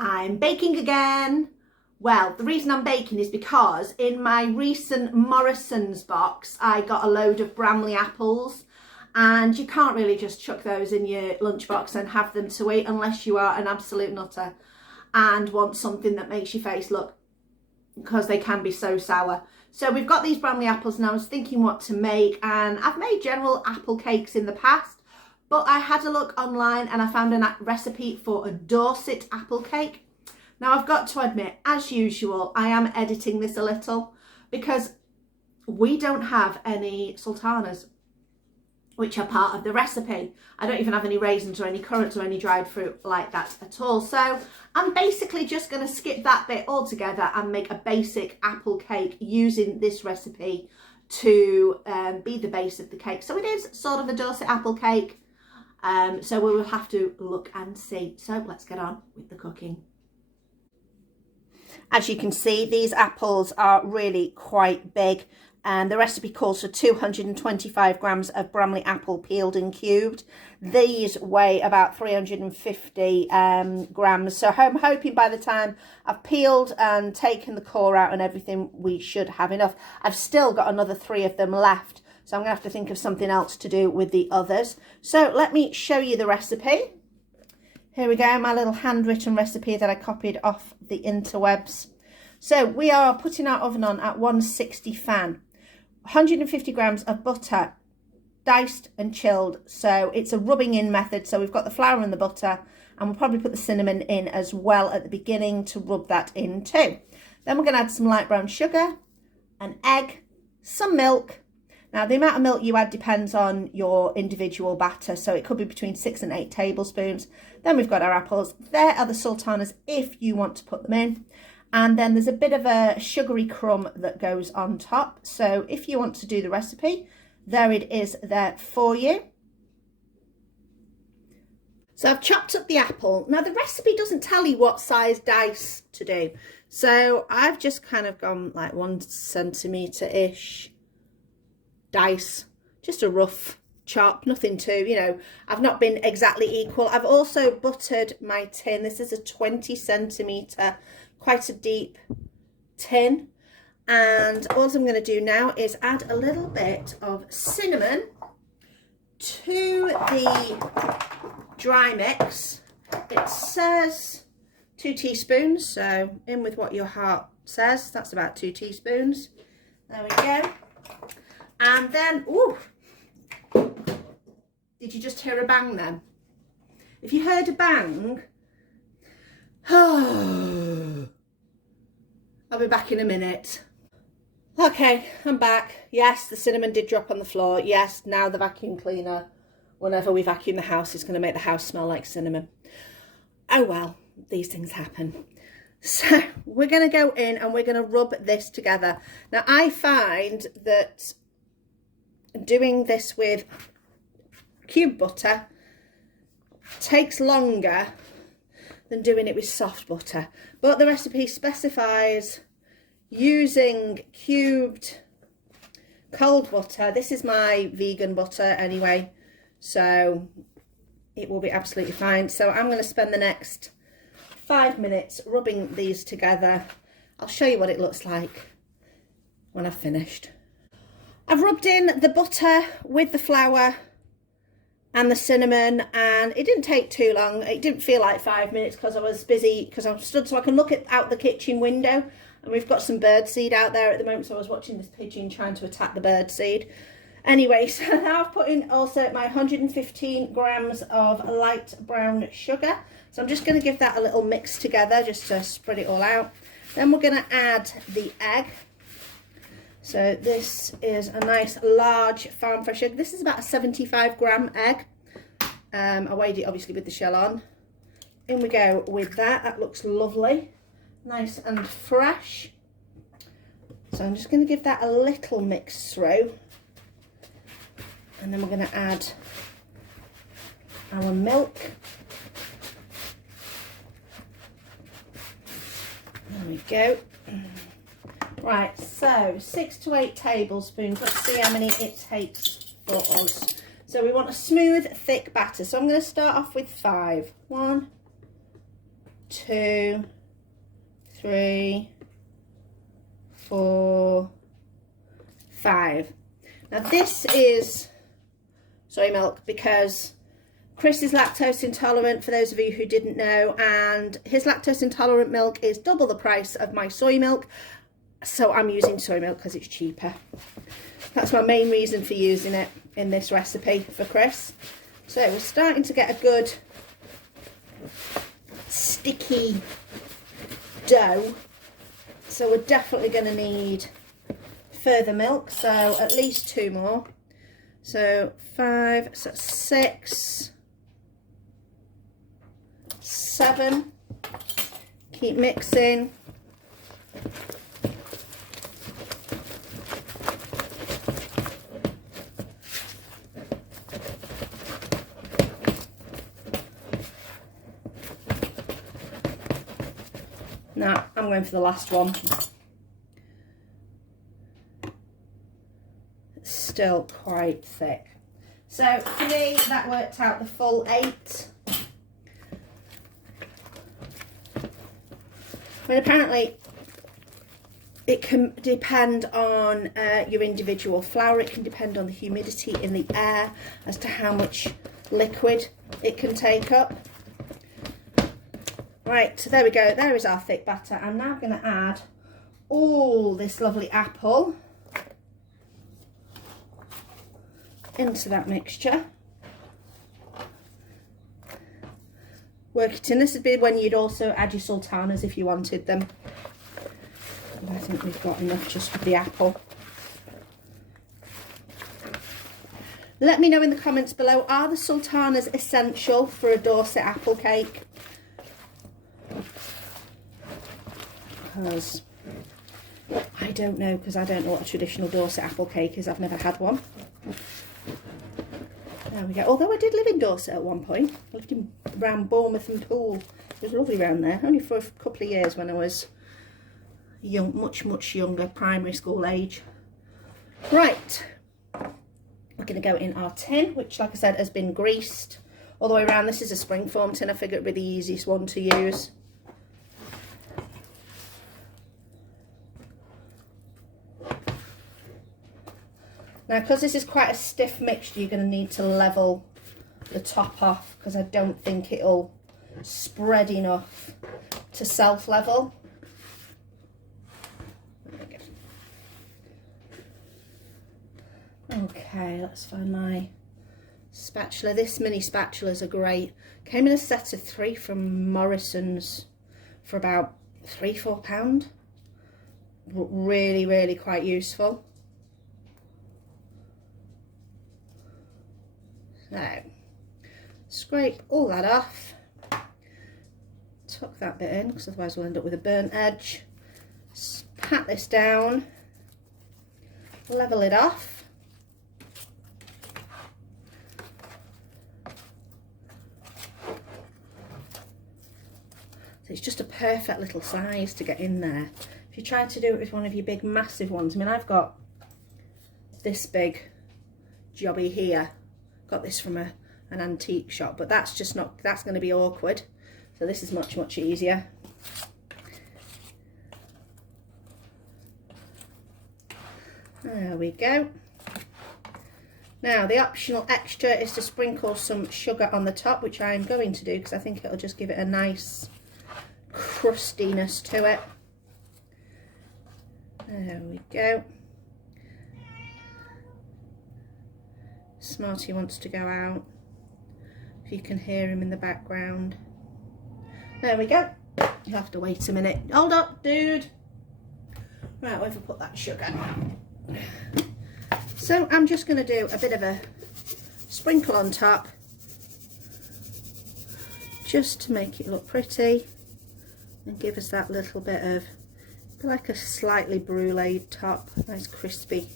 I'm baking again. Well, the reason I'm baking is because in my recent Morrison's box, I got a load of Bramley apples, and you can't really just chuck those in your lunchbox and have them to eat unless you are an absolute nutter and want something that makes your face look, because they can be so sour. So we've got these Bramley apples and I was thinking what to make, and I've made general apple cakes in the past, but I had a look online and I found a recipe for a Dorset apple cake. Now I've got to admit, as usual, I am editing this a little because we don't have any sultanas, which are part of the recipe. I don't even have any raisins or any currants or any dried fruit like that at all. So I'm basically just going to skip that bit altogether and make a basic apple cake using this recipe to be the base of the cake. So it is sort of a Dorset apple cake. So we will have to look and see. So let's get on with the cooking. As you can see, these apples are really quite big, and the recipe calls for 225 grams of Bramley apple peeled and cubed. These weigh about 350 grams, so I'm hoping by the time I've peeled and taken the core out and everything, we should have enough. I've still got another 3 of them left, so I'm going to have to think of something else to do with the others. So let me show you the recipe. Here we go, my little handwritten recipe that I copied off the interwebs. So we are putting our oven on at 160 fan. 150 grams of butter, diced and chilled. So it's a rubbing in method. So we've got the flour and the butter, and we'll probably put the cinnamon in as well at the beginning to rub that in too. Then we're going to add some light brown sugar, an egg, some milk. Now, the amount of milk you add depends on your individual batter, so it could be between 6 and 8 tablespoons. Then we've got our apples. There are the sultanas if you want to put them in. And then there's a bit of a sugary crumb that goes on top. So if you want to do the recipe, there it is there for you. So I've chopped up the apple. Now, the recipe doesn't tell you what size dice to do. So I've just kind of gone like 1 centimetre-ish dice, just a rough chop, nothing too, you know, I've not been exactly equal. I've also buttered my tin. This is a 20 centimetre, quite a deep tin. And all I'm going to do now is add a little bit of cinnamon to the dry mix. It says 2 teaspoons, so in with what your heart says. That's about 2 teaspoons. There we go. And then, ooh, did you just hear a bang then? If you heard a bang, I'll be back in a minute. Okay, I'm back. Yes, the cinnamon did drop on the floor. Yes, now the vacuum cleaner, whenever we vacuum the house, is going to make the house smell like cinnamon. Oh well, these things happen. So we're going to go in and we're going to rub this together. Now, I find that doing this with cube butter takes longer than doing it with soft butter, but the recipe specifies using cubed cold butter. This is my vegan butter anyway, so it will be absolutely fine. So I'm going to spend the next 5 minutes rubbing these together. I'll show you what it looks like when I've finished. I've rubbed in the butter with the flour and the cinnamon, and it didn't take too long. It didn't feel like 5 minutes because I was busy, because I'm stood so I can look out the kitchen window, and we've got some birdseed out there at the moment, so I was watching this pigeon trying to attack the birdseed. Anyway, so now I've put in also my 115 grams of light brown sugar. So I'm just going to give that a little mix together just to spread it all out. Then we're going to add the egg. So this is a nice large farm fresh egg. This is about a 75 gram egg. I weighed it obviously with the shell on. In we go with that. That looks lovely, nice and fresh. So I'm just going to give that a little mix through, and then we're going to add our milk. There we go. Right, so 6 to 8 tablespoons. Let's see how many it takes for us. So we want a smooth, thick batter. So I'm going to start off with 5. 1, 2, 3, 4, 5. Now this is soy milk because Chris is lactose intolerant, for those of you who didn't know, and his lactose intolerant milk is double the price of my soy milk, so I'm using soy milk because it's cheaper. That's my main reason for using it in this recipe for Chris. So we're starting to get a good sticky dough, so we're definitely going to need further milk, so at least 2 more. So 5, so 6, 7, keep mixing. Now I'm going for the last one. It's still quite thick. So for me that worked out the full 8. I mean, apparently it can depend on your individual flour. It can depend on the humidity in the air as to how much liquid it can take up. Right, so there we go. There is our thick batter. I'm now going to add all this lovely apple into that mixture. Work it in. This would be when you'd also add your sultanas if you wanted them. And I think we've got enough just with the apple. Let me know in the comments below, are the sultanas essential for a Dorset apple cake? Because I don't know, because I don't know what a traditional Dorset apple cake is. I've never had one. There we go. Although I did live in Dorset at one point. I lived in around Bournemouth and Poole. It was lovely around there. Only for a couple of years when I was young, much younger, primary school age. Right. We're going to go in our tin, which, like I said, has been greased all the way around. This is a springform tin. I figured it would be the easiest one to use. Now, because this is quite a stiff mixture, you're going to need to level the top off, because I don't think it'll spread enough to self-level. Okay, let's find my spatula. This mini spatulas are great. Came in a set of 3 from Morrison's for about £3–4. Really quite useful. So, scrape all that off, tuck that bit in, because otherwise we'll end up with a burnt edge. Pat this down, level it off. So it's just a perfect little size to get in there. If you try to do it with one of your big massive ones, I mean, I've got this big jobby here. Got this from an antique shop, but that's just not, that's going to be awkward. So this is much easier. There we go. Now the optional extra is to sprinkle some sugar on the top, which I'm going to do because I think it'll just give it a nice crustiness to it. There we go. Smarty wants to go out, if you can hear him in the background. There we go. You'll have to wait a minute. Hold up, dude. Right, where have I put that sugar? So I'm just going to do a bit of a sprinkle on top, just to make it look pretty and give us that little bit of, like a slightly bruleed top, nice crispy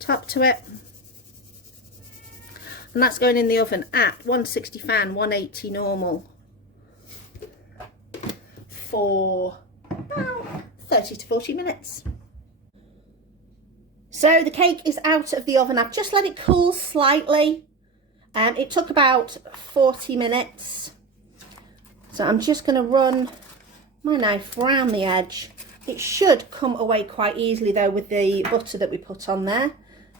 top to it. And that's going in the oven at 160 fan, 180 normal for about 30 to 40 minutes. So the cake is out of the oven. I've just let it cool slightly. It took about 40 minutes. So I'm just going to run my knife round the edge. It should come away quite easily though with the butter that we put on there.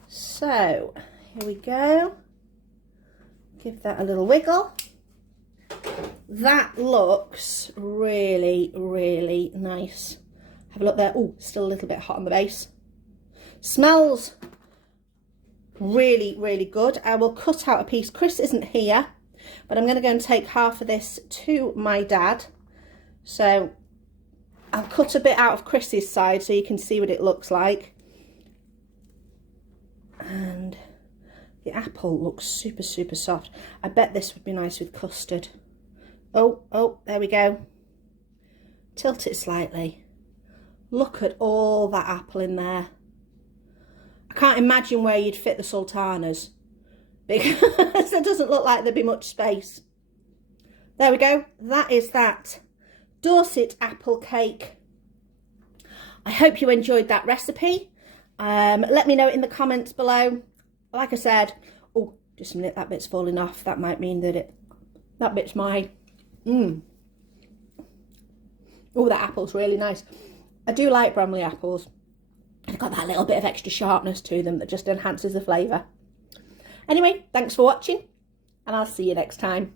So here we go. Give that a little wiggle. That looks really, really nice. Have a look there. Oh, still a little bit hot on the base. Smells really, really good. I will cut out a piece. Chris isn't here, but I'm going to go and take half of this to my dad. So I'll cut a bit out of Chris's side so you can see what it looks like. And the apple looks super, super soft. I bet this would be nice with custard. Oh, there we go. Tilt it slightly. Look at all that apple in there. I can't imagine where you'd fit the sultanas because it doesn't look like there'd be much space. There we go. That is that Dorset apple cake. I hope you enjoyed that recipe. Let me know in the comments below. Like I said, oh, just a minute, that bit's falling off. That might mean that that bit's mine. Oh, that apple's really nice. I do like Bromley apples. They've got that little bit of extra sharpness to them that just enhances the flavour. Anyway, thanks for watching, and I'll see you next time.